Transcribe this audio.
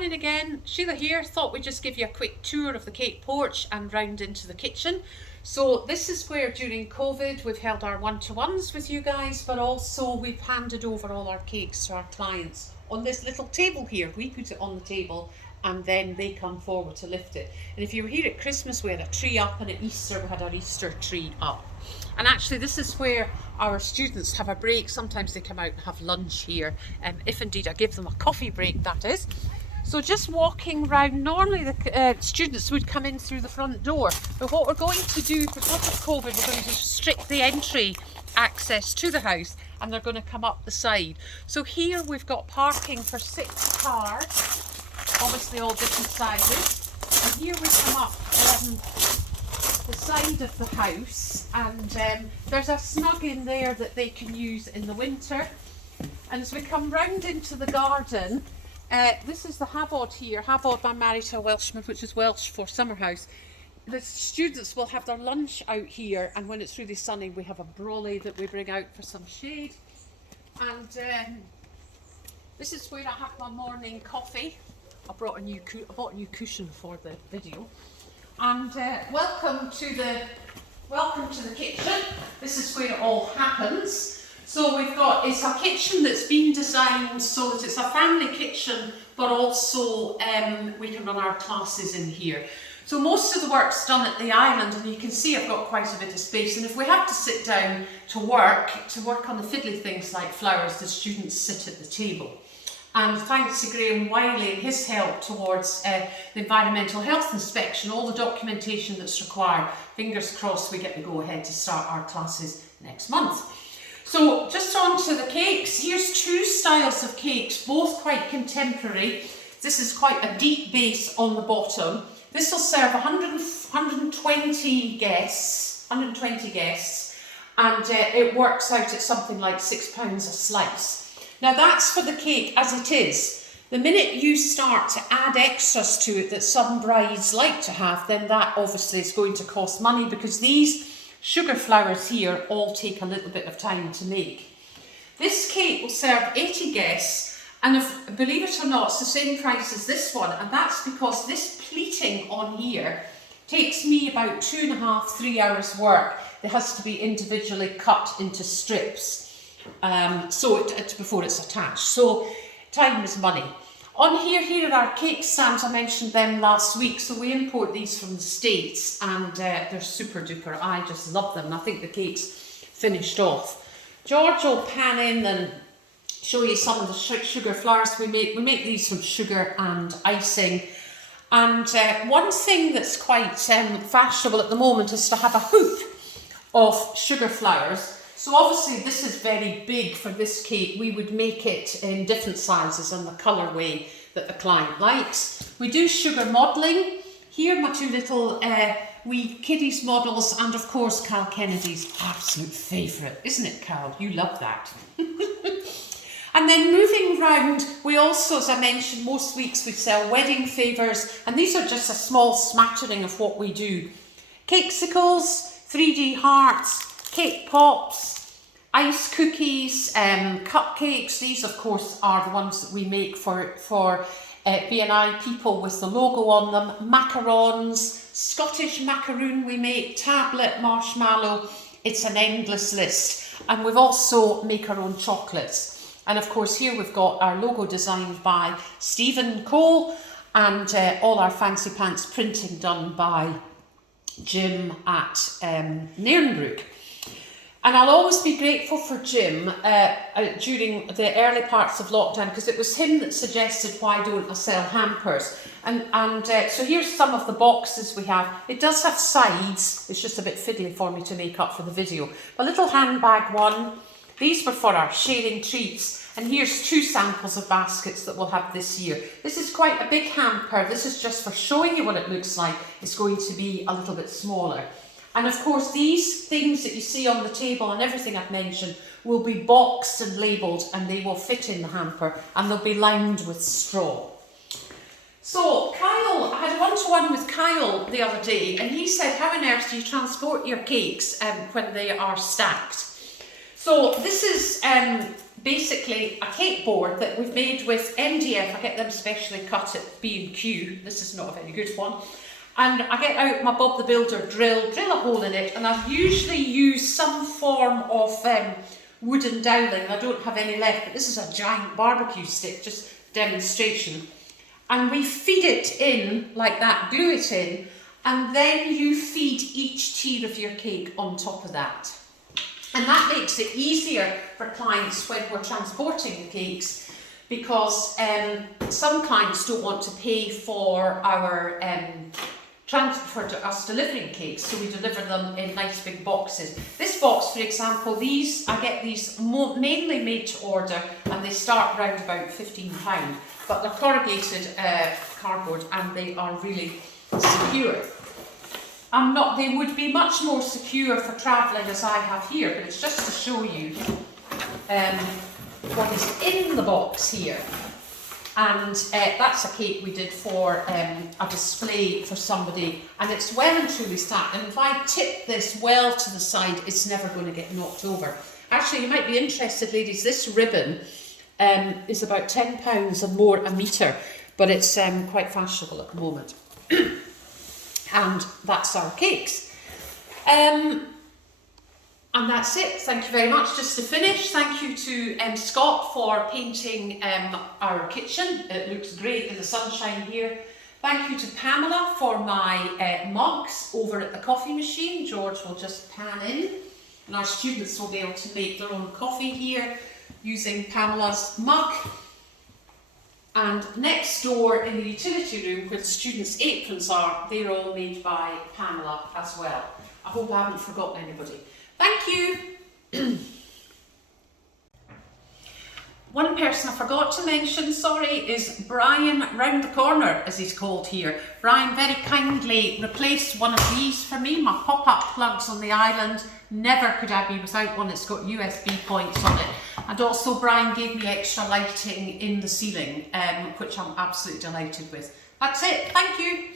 morning again, Sheila here. Thought we'd just give you a quick tour of the cake porch and round into the kitchen. So this is where during COVID we've held our one-to-ones with you guys, but also we've handed over all our cakes to our clients on this little table here. We put it on the table and then they come forward to lift it. And if you were here at Christmas, we had a tree up, and at Easter we had our Easter tree up. And actually this is where our students have a break. Sometimes they come out and have lunch here, if indeed I give them a coffee break, that is. So just walking round, normally the students would come in through the front door, but what we're going to do, because of COVID, we're going to restrict the entry access to the house, and they're going to come up the side. So here we've got parking for 6 cars, obviously all different sizes, and here we come up the side of the house, and there's a snug in there that they can use in the winter. And as we come round into the garden, this is the Habod here. Habod, I'm married to a Welshman, which is Welsh for summer house. The students will have their lunch out here, and when it's really sunny we have a brolly that we bring out for some shade. And this is where I have my morning coffee. I bought a new cushion for the video. And welcome to the kitchen. This is where it all happens. So it's a kitchen that's been designed so that it's a family kitchen, but also we can run our classes in here. So most of the work's done at the island, and you can see I've got quite a bit of space. And if we have to sit down to work on the fiddly things like flowers, the students sit at the table. And thanks to Graham Wiley and his help towards the environmental health inspection, all the documentation that's required, fingers crossed we get the go-ahead to start our classes next month. So just on to the cakes. Here's 2 styles of cakes, both quite contemporary. This is quite a deep base on the bottom. This will serve 120 guests, and it works out at something like £6 a slice. Now that's for the cake as it is. The minute you start to add extras to it that some brides like to have, then that obviously is going to cost money, because these sugar flowers here all take a little bit of time to make. This cake will serve 80 guests, and believe it or not, it's the same price as this one, and that's because this pleating on here takes me about 2.5–3 hours work. It has to be individually cut into strips. Before it's attached. So time is money. On here are our cake stands. I mentioned them last week. So we import these from the States, and they're super duper. I just love them. I think the cake's finished off. George will pan in and show you some of the sugar flowers we make. We make these from sugar and icing. And one thing that's quite fashionable at the moment is to have a hoop of sugar flowers. So obviously this is very big for this cake. We would make it in different sizes and the colourway that the client likes. We do sugar modelling. Here my 2 little wee kiddies models, and of course Cal Kennedy's absolute favourite. Isn't it, Cal? You love that. And then moving round, we also, as I mentioned, most weeks we sell wedding favours, and these are just a small smattering of what we do. Cakesicles, 3D hearts, cake pops, ice cookies, cupcakes. These of course are the ones that we make for BNI people with the logo on them. Macarons, Scottish macaroon we make, tablet, marshmallow. It's an endless list. And we've also make our own chocolates. And of course here we've got our logo designed by Stephen Cole, and all our fancy pants printing done by Jim at Nierenbroek. And I'll always be grateful for Jim during the early parts of lockdown, because it was him that suggested, why don't I sell hampers? And so here's some of the boxes we have. It does have sides. It's just a bit fiddly for me to make up for the video. A little handbag one. These were for our sharing treats. And here's 2 samples of baskets that we'll have this year. This is quite a big hamper. This is just for showing you what it looks like. It's going to be a little bit smaller. And of course these things that you see on the table and everything I've mentioned will be boxed and labelled, and they will fit in the hamper, and they'll be lined with straw. So Kyle, I had a one-to-one with Kyle the other day, and he said, how on earth do you transport your cakes when they are stacked? So this is basically a cake board that we've made with MDF. I get them specially cut at B&Q. This is not a very good one. And I get out my Bob the Builder drill a hole in it, and I've usually used some form of wooden dowling. I don't have any left, but this is a giant barbecue stick, just demonstration. And we feed it in like that, glue it in, and then you feed each tier of your cake on top of that. And that makes it easier for clients when we're transporting the cakes, because some clients don't want to pay for our for us delivering cakes, so we deliver them in nice big boxes. This box, for example, I get these mainly made to order, and they start round about £15, but they're corrugated cardboard and they are really secure. They would be much more secure for travelling as I have here, but it's just to show you what is in the box here. And that's a cake we did for a display for somebody, and it's well and truly stacked. And if I tip this well to the side, it's never going to get knocked over. Actually, you might be interested, ladies, this ribbon is about £10 and more a metre, but it's quite fashionable at the moment. And that's our cakes. And that's it. Thank you very much. Just to finish, thank you to Scott for painting our kitchen. It looks great in the sunshine here. Thank you to Pamela for my mugs over at the coffee machine. George will just pan in, and our students will be able to make their own coffee here using Pamela's mug. And next door in the utility room where the students' aprons are, they're all made by Pamela as well. I hope I haven't forgotten anybody. Thank you. One person I forgot to mention, sorry, is Brian round the corner, as he's called here. Brian very kindly replaced one of these for me, my pop-up plugs on the island. Never could I be without one. It's got USB points on it. And also Brian gave me extra lighting in the ceiling, which I'm absolutely delighted with. That's it. Thank you.